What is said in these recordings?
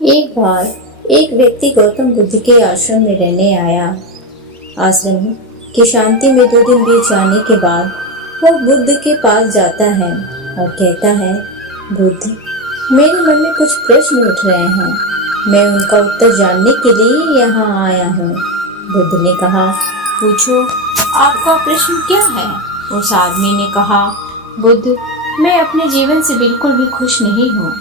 एक बार एक व्यक्ति गौतम बुद्ध के आश्रम में रहने आया। आश्रम की शांति में 2 दिन बीत जाने के बाद वह बुद्ध के पास जाता है और कहता है, बुद्ध, मेरे मन में कुछ प्रश्न उठ रहे हैं। मैं उनका उत्तर जानने के लिए यहाँ आया हूँ। बुद्ध ने कहा, पूछो, आपका प्रश्न क्या है? उस आदमी ने कहा, बुद्ध, मैं अपने जीवन से बिल्कुल भी खुश नहीं हूँ।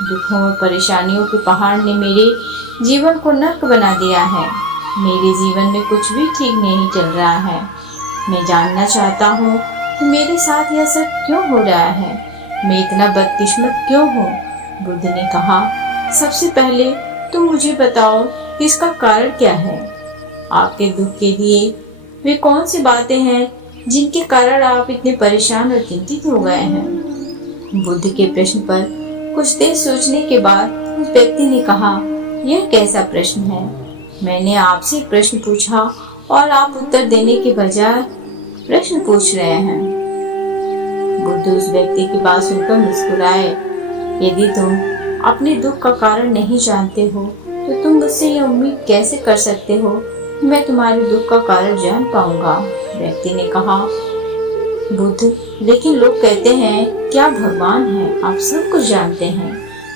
दुखों और परेशानियों के पहाड़ ने मेरे जीवन को नर्क बना दिया है। मेरे जीवन में कुछ भी ठीक नहीं चल रहा है। मैं जानना चाहता हूँ कि मेरे साथ यह सब क्यों हो रहा है। मैं इतना बदकिस्मत क्यों हूँ? बुद्ध ने कहा, सबसे पहले तुम मुझे बताओ कि इसका कारण क्या है। आपके दुख के लिए वे कौन सी बातें हैं जिनके कारण आप इतने परेशान और चिंतित हो गए हैं? बुद्ध के प्रश्न पर कुछ देर सोचने के बाद उस व्यक्ति ने कहा, यह कैसा प्रश्न है? मैंने आपसे प्रश्न पूछा और आप उत्तर देने के बजाय प्रश्न पूछ रहे हैं। बुद्ध उस व्यक्ति की बात सुनकर मुस्कुराए। यदि तुम अपने दुख का कारण नहीं जानते हो तो तुम मुझसे यह उम्मीद कैसे कर सकते हो कि मैं तुम्हारे दुख का कारण जान पाऊंगा? व्यक्ति ने कहा, बुद्ध, लेकिन लोग कहते हैं क्या भगवान है? आप सब कुछ जानते हैं,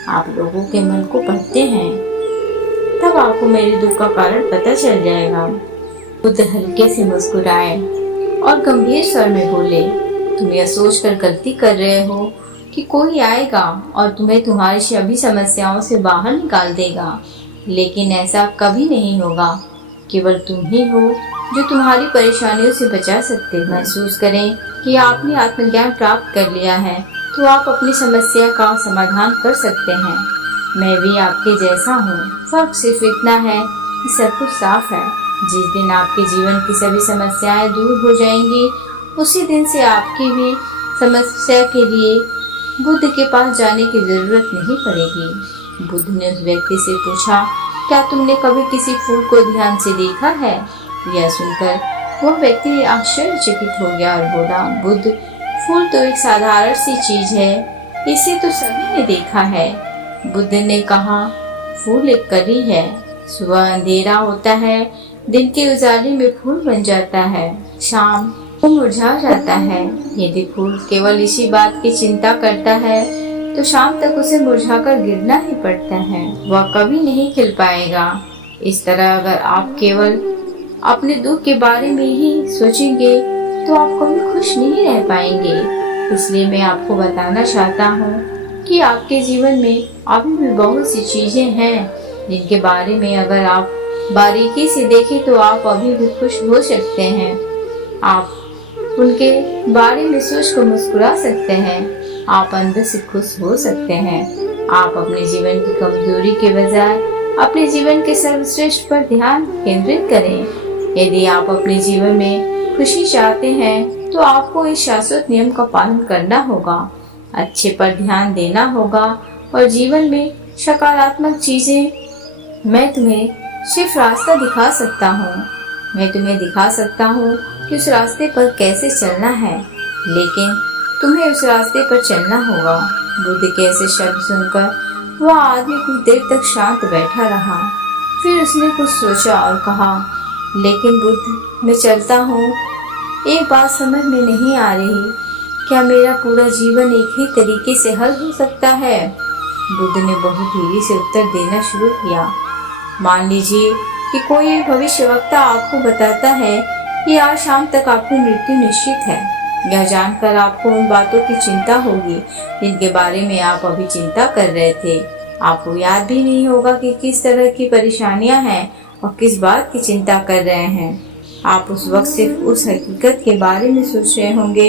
आप लोगों के मन को पढ़ते हैं, तब आपको मेरे दुख का कारण पता चल जाएगा। बुद्ध हल्के से मुस्कुराए और गंभीर स्वर में बोले, तुम यह सोचकर गलती कर रहे हो कि कोई आएगा और तुम्हें तुम्हारी सभी समस्याओं से बाहर निकाल देगा, लेकिन ऐसा कभी नहीं होगा। केवल तुम ही हो जो तुम्हारी परेशानियों से बचा सकते हो। महसूस करें कि आपने आत्मज्ञान प्राप्त कर लिया है तो आप अपनी समस्या का समाधान कर सकते हैं। मैं भी आपके जैसा हूँ, फर्क सिर्फ इतना है कि सब कुछ साफ है। जिस दिन आपके जीवन की सभी समस्याएं दूर हो जाएंगी, उसी दिन से आपकी भी समस्या के लिए बुद्ध के पास जाने की जरूरत नहीं पड़ेगी। बुद्ध ने उस व्यक्ति से पूछा, क्या तुमने कभी किसी फूल को ध्यान से देखा है? यह सुनकर वह व्यक्ति आश्चर्यचकित हो गया और बोला, बुद्ध, फूल तो एक साधारण सी चीज है, इसे तो सभी ने देखा है। बुद्ध ने कहा, फूल एक कली है। सुबह अंधेरा होता है, दिन के उजाले में फूल बन जाता है, शाम वो मुरझा जाता है। यदि फूल केवल इसी बात की चिंता करता है तो शाम तक उसे मुरझाकर गिरना ही पड़ता है, वह कभी नहीं खिल पाएगा। इस तरह अगर आप केवल अपने दुख के बारे में ही सोचेंगे तो आप कभी खुश नहीं रह पाएंगे। इसलिए मैं आपको बताना चाहता हूँ कि आपके जीवन में अभी भी बहुत सी चीजें हैं जिनके बारे में अगर आप बारीकी से देखें तो आप अभी भी खुश हो सकते हैं। आप उनके बारे में सोच कर मुस्कुरा सकते हैं। आप अंदर से खुश हो सकते हैं। आप अपने जीवन की कमजोरी के बजाय अपने जीवन के सर्वश्रेष्ठ पर ध्यान केंद्रित करें। यदि आप अपने जीवन में खुशी चाहते हैं तो आपको इस शाश्वत नियम का पालन करना होगा, अच्छे पर ध्यान देना होगा और जीवन में सकारात्मक चीजें। मैं तुम्हें सिर्फ रास्ता दिखा सकता हूँ, मैं तुम्हें दिखा सकता हूँ कि उस रास्ते पर कैसे चलना है, लेकिन तुम्हें उस रास्ते पर चलना होगा। बुद्ध के ऐसे शब्द सुनकर वह आदमी कुछ देर तक शांत बैठा रहा। फिर उसने कुछ सोचा और कहा, लेकिन बुद्ध, मैं चलता हूँ, एक बात समझ में नहीं आ रही, क्या मेरा पूरा जीवन एक ही तरीके से हल हो सकता है? बुद्ध ने बहुत धीरे से उत्तर देना शुरू किया। मान लीजिए कि कोई भविष्यवक्ता आपको बताता है कि आज शाम तक आपकी मृत्यु निश्चित है। यह जानकर आपको उन बातों की चिंता होगी जिनके बारे में आप अभी चिंता कर रहे थे। आपको याद भी नहीं होगा कि किस तरह की परेशानियां हैं और किस बात की चिंता कर रहे हैं। आप उस वक्त सिर्फ उस हकीकत के बारे में सोच रहे होंगे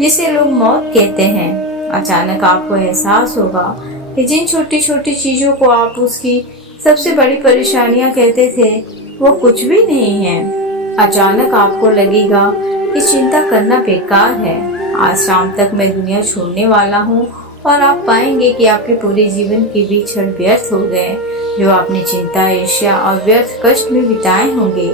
जिसे लोग मौत कहते हैं। अचानक आपको एहसास होगा कि जिन छोटी छोटी चीजों को आप उसकी सबसे बड़ी परेशानियां कहते थे वो कुछ भी नहीं है। अचानक आपको लगेगा कि चिंता करना बेकार है। आज शाम तक मैं दुनिया छोड़ने वाला हूँ और आप पाएंगे कि आपके पूरे जीवन के भी क्षण व्यर्थ हो गए जो आपने चिंता, ईर्ष्या और व्यर्थ कष्ट में बिताए होंगे।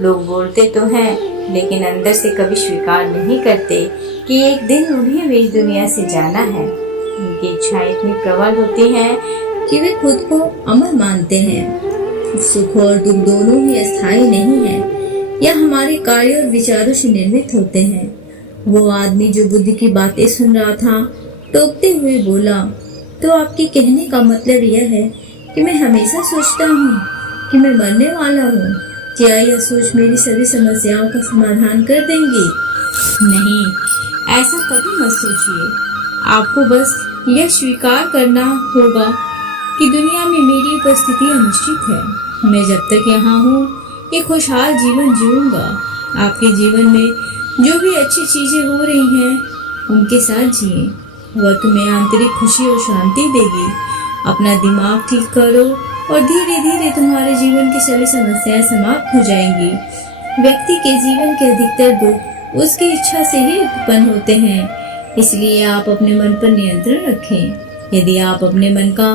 लोग बोलते तो हैं लेकिन अंदर से कभी स्वीकार नहीं करते कि एक दिन उन्हें भी इस दुनिया से जाना है। उनकी इच्छाएं इतनी प्रबल होती हैं कि वे खुद को अमर मानते हैं। सुख और दुख दोनों ही अस्थायी नहीं है, यह हमारे कार्य और विचारों से निर्मित होते हैं। वो आदमी जो बुद्ध की बातें सुन रहा था टोकते हुए बोला, तो आपके कहने का मतलब यह है कि मैं हमेशा सोचता हूँ कि मैं मरने वाला हूँ। क्या यह सोच मेरी सभी समस्याओं का समाधान कर देंगी? नहीं, ऐसा कभी मत सोचिए। आपको बस यह स्वीकार करना होगा कि दुनिया में मेरी उपस्थिति अनिश्चित है। मैं जब तक यहाँ हूँ एक खुशहाल जीवन जीऊंगा। आपके जीवन में जो भी अच्छी चीजें हो रही हैं उनके साथ जिए, वह तुम्हें आंतरिक खुशी और शांति देगी। अपना दिमाग ठीक करो और धीरे धीरे तुम्हारे जीवन की सभी समस्याएं समाप्त हो जाएंगी। व्यक्ति के जीवन के अधिकतर दुख उसकी इच्छा से ही उत्पन्न होते हैं, इसलिए आप अपने मन पर नियंत्रण रखें। यदि आप अपने मन का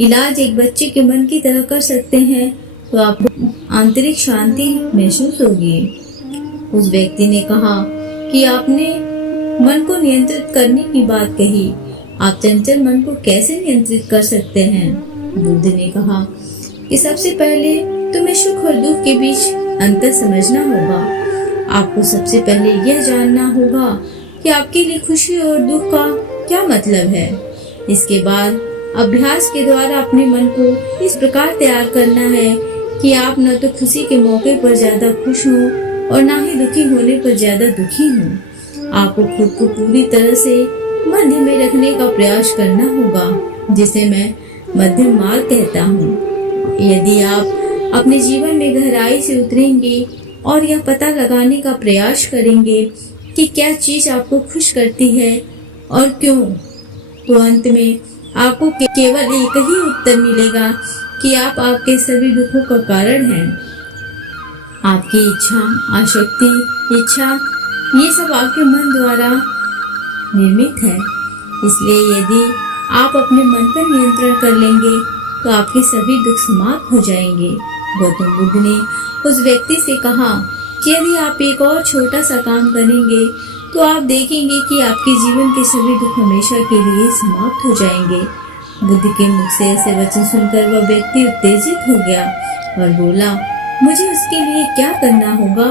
इलाज एक बच्चे के मन की तरह कर सकते हैं तो आपको आंतरिक शांति महसूस होगी। उस व्यक्ति ने कहा कि आपने मन को नियंत्रित करने की बात कही, आप चंचल मन को कैसे नियंत्रित कर सकते हैं? बुद्ध ने कहा कि सबसे पहले तुम्हें सुख और दुख के बीच अंतर समझना होगा। आपको सबसे पहले यह जानना होगा कि आपके लिए खुशी और दुख का क्या मतलब है। इसके बाद अभ्यास के द्वारा अपने मन को इस प्रकार तैयार करना है कि आप न तो खुशी के मौके पर ज्यादा खुश हों और ना ही दुखी होने पर ज्यादा दुखी हों। आपको खुद को पूरी तरह से मध्य में रखने का प्रयास करना होगा, जिसे मैं मध्यम मार्ग कहता हूँ। यदि आप अपने जीवन में गहराई से उतरेंगे और यह पता लगाने का प्रयास करेंगे कि क्या चीज आपको खुश करती है और क्यों, तो अंत में आपको केवल एक ही उत्तर मिलेगा कि आप आपके सभी दुखों का कारण हैं। आपकी इच्छा, आसक्ति, इच्छा, ये सब आपके मन द्वारा निर्मित है। इसलिए यदि आप अपने मन पर नियंत्रण कर लेंगे तो आपके सभी दुख समाप्त हो जाएंगे। गौतम बुद्ध ने उस व्यक्ति से कहा कि यदि आप एक और छोटा सा काम करेंगे तो आप देखेंगे कि आपके जीवन के सभी दुख हमेशा के लिए समाप्त हो जाएंगे। बुद्ध के मुख से ऐसे वचन सुनकर वह व्यक्ति उत्तेजित हो गया और बोला, मुझे उसके लिए क्या करना होगा?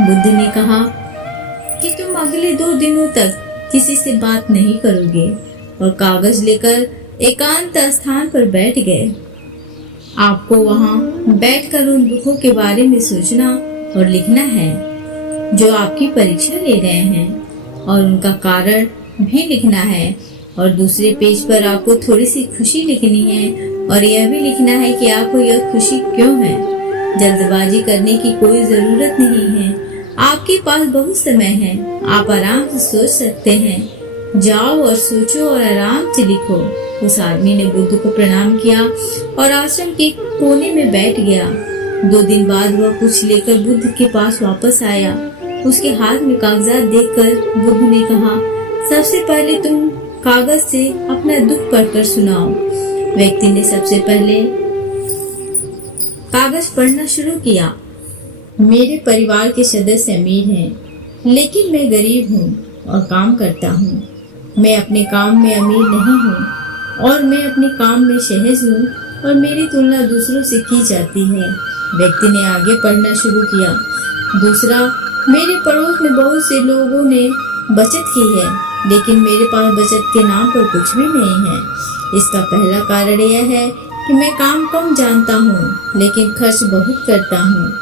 बुद्ध ने कहा कि तुम अगले 2 दिनों तक किसी से बात नहीं करोगे, और कागज लेकर एकांत स्थान पर बैठ गए। आपको वहां बैठकर उन दुखों के बारे में सोचना और लिखना है जो आपकी परीक्षा ले रहे हैं, और उनका कारण भी लिखना है। और दूसरे पेज पर आपको थोड़ी सी खुशी लिखनी है और यह भी लिखना है कि आपको यह खुशी क्यों है। जल्दबाजी करने की कोई जरूरत नहीं है, आपके पास बहुत समय है, आप आराम से सोच सकते हैं। जाओ और सोचो और आराम से लिखो। उस आदमी ने बुद्ध को प्रणाम किया और आश्रम के कोने में बैठ गया। 2 दिन बाद वह कुछ लेकर बुद्ध के पास वापस आया। उसके हाथ में कागजात देखकर बुद्ध ने कहा, सबसे पहले तुम कागज से अपना दुख पढ़कर सुनाओ। व्यक्ति ने सबसे पहले कागज पढ़ना शुरू किया। मेरे परिवार के सदस्य अमीर हैं, लेकिन मैं गरीब हूँ और काम करता हूँ। मैं अपने काम में अमीर नहीं हूँ और मैं अपने काम में सहज हूँ और मेरी तुलना दूसरों से की जाती है। व्यक्ति ने आगे पढ़ना शुरू किया। दूसरा, मेरे पड़ोस में बहुत से लोगों ने बचत की है, लेकिन मेरे पास बचत के नाम पर कुछ भी नहीं है। इसका पहला कारण यह है कि मैं काम कम जानता हूँ, लेकिन खर्च बहुत करता हूँ।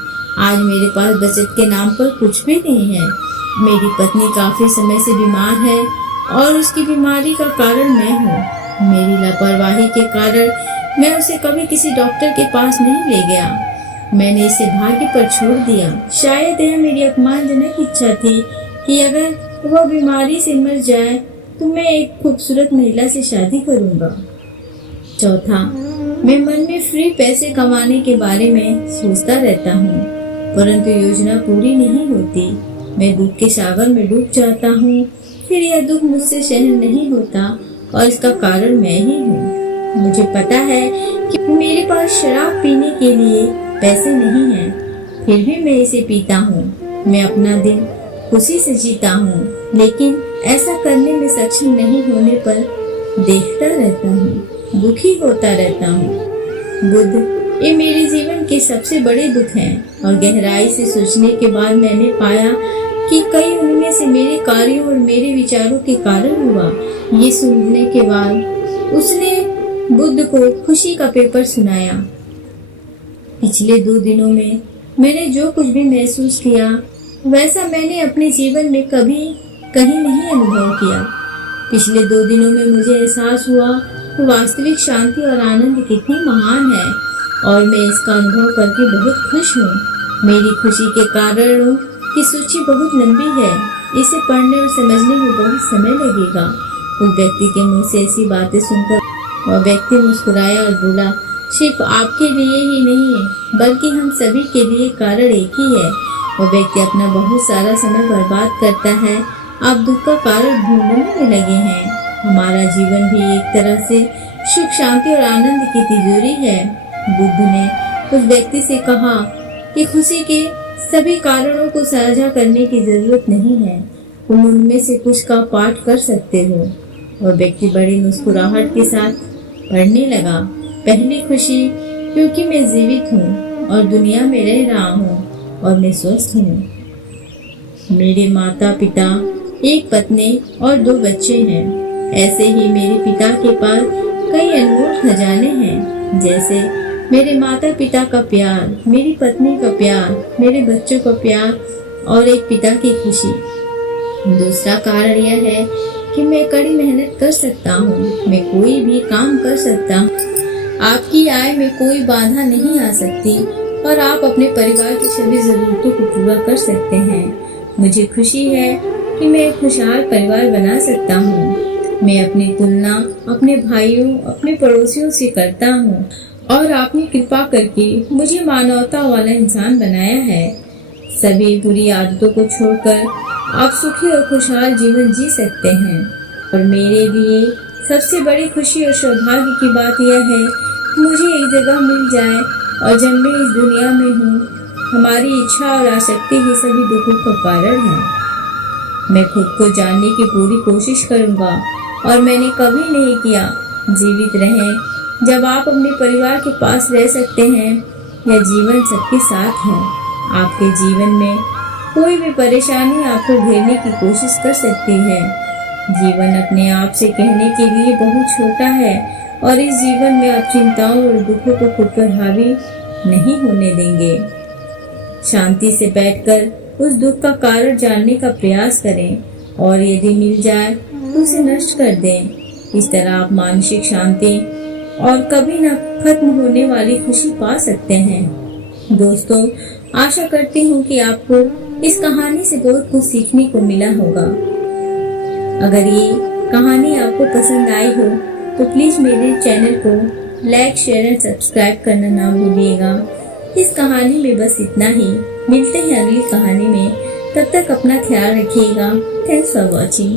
आज मेरे पास बचत के नाम पर कुछ भी नहीं है। मेरी पत्नी काफी समय से बीमार है और उसकी बीमारी का कारण मैं हूँ। मेरी लापरवाही के कारण मैं उसे कभी किसी डॉक्टर के पास नहीं ले गया। मैंने इसे भाग्य पर छोड़ दिया। शायद यह मेरी अपमानजनक इच्छा थी कि अगर वह बीमारी से मर जाए तो मैं एक खूबसूरत महिला से शादी करूंगा। चौथा, मैं मन में फ्री पैसे कमाने के बारे में सोचता रहता हूँ, परंतु योजना पूरी नहीं होती। मैं दुख के सागर में डूब जाता हूँ, फिर यह दुख मुझसे सहन नहीं होता और इसका कारण मैं ही हूँ। मुझे पता है कि मेरे पास शराब पीने के लिए पैसे नहीं हैं, फिर भी मैं इसे पीता हूँ। मैं अपना दिन खुशी से जीता हूँ, लेकिन ऐसा करने में सक्षम नहीं होने पर देखता रहता हूँ। दुखी होता रहता हूँ। बुद्ध, ये मेरे जीवन के सबसे बड़े दुख हैं और गहराई से सोचने के बाद मैंने पाया कि कई उनमें से मेरे कार्यों और मेरे विचारों के कारण हुआ। ये सुनने के बाद उसने बुद्ध को खुशी का पेपर सुनाया। पिछले 2 दिनों में मैंने जो कुछ भी महसूस किया वैसा मैंने अपने जीवन में कभी कहीं नहीं अनुभव किया। पिछले 2 दिनों में मुझे एहसास हुआ कि वास्तविक शांति और आनंद कितनी महान है और मैं इसका अनुभव करके बहुत खुश हूँ। मेरी खुशी के कारणों की सूची बहुत लंबी है, इसे पढ़ने और समझने में बहुत समय लगेगा। उस व्यक्ति के मुंह से ऐसी बातें सुनकर वह व्यक्ति मुस्कुराया और बोला, सिर्फ आपके लिए ही नहीं बल्कि हम सभी के लिए कारण एक ही है। वह व्यक्ति अपना बहुत सारा समय बर्बाद करता है, आप दुख का कारण ढूंढने में लगे हैं। हमारा जीवन भी एक तरह से सुख, शांति और आनंद की तिजोरी है। बुद्ध ने उस व्यक्ति से कहा कि खुशी के सभी कारणों को साझा करने की जरूरत नहीं है, तुम उनमें से कुछ का पाठ कर सकते हो। वह व्यक्ति बड़ी मुस्कुराहट के साथ पढ़ने लगा। पहली खुशी, क्योंकि मैं जीवित हूँ और दुनिया में रह रहा हूँ और मैं स्वस्थ हूँ। मेरे माता पिता, एक पत्नी और 2 बच्चे हैं। ऐसे ही मेरे पिता के पास कई अनमोल खजाने हैं, जैसे मेरे माता पिता का प्यार, मेरी पत्नी का प्यार, मेरे बच्चों का प्यार और एक पिता की खुशी। दूसरा कारण यह है कि मैं कड़ी मेहनत कर सकता हूँ, मैं कोई भी काम कर सकता हूँ। आपकी आय में कोई बाधा नहीं आ सकती और आप अपने परिवार की सभी जरूरतों को पूरा कर सकते हैं। मुझे खुशी है कि मैं एक खुशहाल परिवार बना सकता हूँ। मैं अपनी तुलना अपने भाइयों, अपने पड़ोसियों से करता हूँ और आपने कृपा करके मुझे मानवता वाला इंसान बनाया है। सभी बुरी आदतों को छोड़कर आप सुखी और खुशहाल जीवन जी सकते हैं। और मेरे लिए सबसे बड़ी खुशी और सौभाग्य की बात यह है कि मुझे एक जगह मिल जाए और जब मैं इस दुनिया में हूँ, हमारी इच्छा और आसक्ति ही सभी दुखों का कारण है। मैं खुद को जानने की पूरी कोशिश करूँगा और मैंने कभी नहीं किया। जीवित रहें। जब आप अपने परिवार के पास रह सकते हैं, यह जीवन सबके साथ है। आपके जीवन में कोई भी परेशानी आपको घेरने की कोशिश कर सकती है। जीवन अपने आप से कहने के लिए बहुत छोटा है और इस जीवन में आप चिंताओं और दुखों को खुद पर हावी नहीं होने देंगे। शांति से बैठकर उस दुख का कारण जानने का प्रयास करें और यदि मिल जाए तो उसे नष्ट कर दें। इस तरह आप मानसिक शांति और कभी न खत्म होने वाली खुशी पा सकते हैं। दोस्तों, आशा करती हूँ कि आपको इस कहानी से बहुत कुछ सीखने को मिला होगा। अगर ये कहानी आपको पसंद आई हो तो प्लीज मेरे चैनल को लाइक, शेयर एंड सब्सक्राइब करना ना भूलिएगा। इस कहानी में बस इतना ही। मिलते हैं अगली कहानी में, तब तक अपना ख्याल रखिएगा। Thanks for watching.